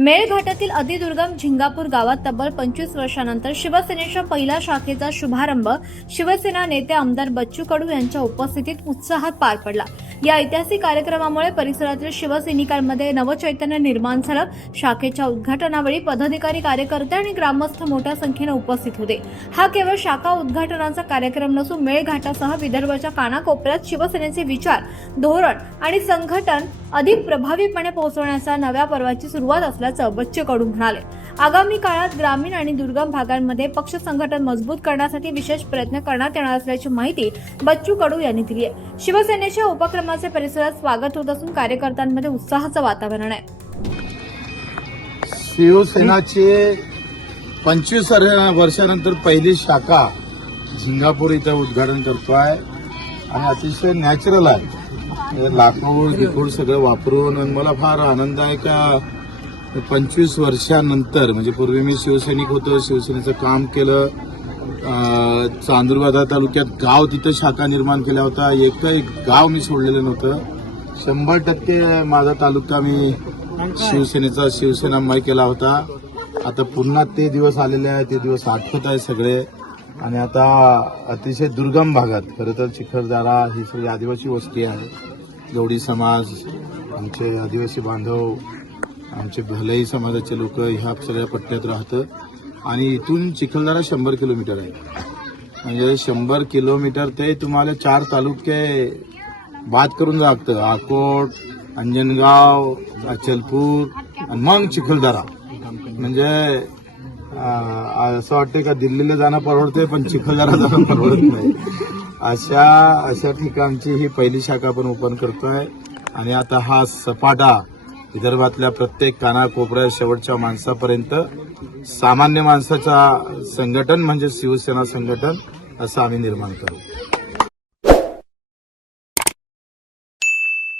मेळघाटातील अतिदुर्गम झिंगापूर गावात तब्बल 25 वर्षांनंतर शिवसेनेच्या पहिल्या शाखेचा शुभारंभ शिवसेना नेते आमदार बच्चू कडू यांच्या उपस्थितीत उत्साहात पार पडला। या ऐतिहासिक कार्यक्रमामुळे परिसरातील शिवसैनिकांमध्ये नवचैतन्य निर्माण झालं। शाखेच्या उद्घाटनावेळी पदाधिकारी, कार्यकर्ते आणि ग्रामस्थ मोठ्या संख्येने उपस्थित होते। हा केवळ शाखा उद्घाटनाचा कार्यक्रम नसून मेळघाटासह विदर्भाच्या कानाकोपऱ्यात शिवसेनेचे विचार, धोरण आणि संघटन अधिक प्रभावीपणे पोहोचवण्याच्या नव्या पर्वाची सुरुवात असल्याचं बच्चू कडू म्हणाले। आगामी काळात ग्रामीण आणि दुर्गम भागांमध्ये पक्ष संघटन मजबूत करण्यासाठी विशेष प्रयत्न करण्यात येणार असल्याची माहिती बच्चू कडू यांनी दिली आहे। शिवसेनेच्या उपक्रमाचे परिसरात स्वागत होत असून कार्यकर्त्यांमध्ये उत्साहाचं वातावरण आहे। शिवसेनाचे 25 वर्षानंतर पहिली शाखा झिंगापूर इथं उद्घाटन करतोय आणि अतिशय नॅचरल आहे। लाकूड गिकूड सगळं वापरून मला फार आनंद आहे का 25 वर्षानंतर, म्हणजे पूर्वी मी शिवसैनिक होतो, शिवसेनेचं काम केलं, चांदूरबाजार तालुक्यात गाव तिथं शाखा निर्माण केला होता, एकही गाव मी सोडलेलं नव्हतं। 100% माझा तालुका मी शिवसेनामय केला होता। आता पुन्हा ते दिवस आलेले आहे, ते दिवस आठवत आहे सगळे। आणि आता अतिशय दुर्गम भागात, खरं तर चिखलदरा ही सगळी आदिवासी वस्ती आहे, गवडी समाज, आमचे आदिवासी बांधव, आमचे भलई समाजाचे लोक ह्या सगळ्या पट्ट्यात राहतं। आणि इथून चिखलदरा 100 किलोमीटर आहे, म्हणजे 100 किलोमीटर ते तुम्हाला 4 तालुके बाद करून जावं लागतं, अकोट, अंजनगाव, अचलपूर आणि मग चिखलदरा। म्हणजे असं वाटतं का दिल्लीला जाणं परवडतंय पण चिखलदरा जाणं परवडत नाही। अशा ठिकाणची ही पहिली शाखा आपण ओपन करतोय। आणि आता हा सपाटा विदर्भातल्या प्रत्येक कानाकोपऱ्या शेवटच्या माणसापर्यंत, सामान्य माणसाचा संघटन म्हणजे शिवसेना संघटन असं आम्ही निर्माण करू।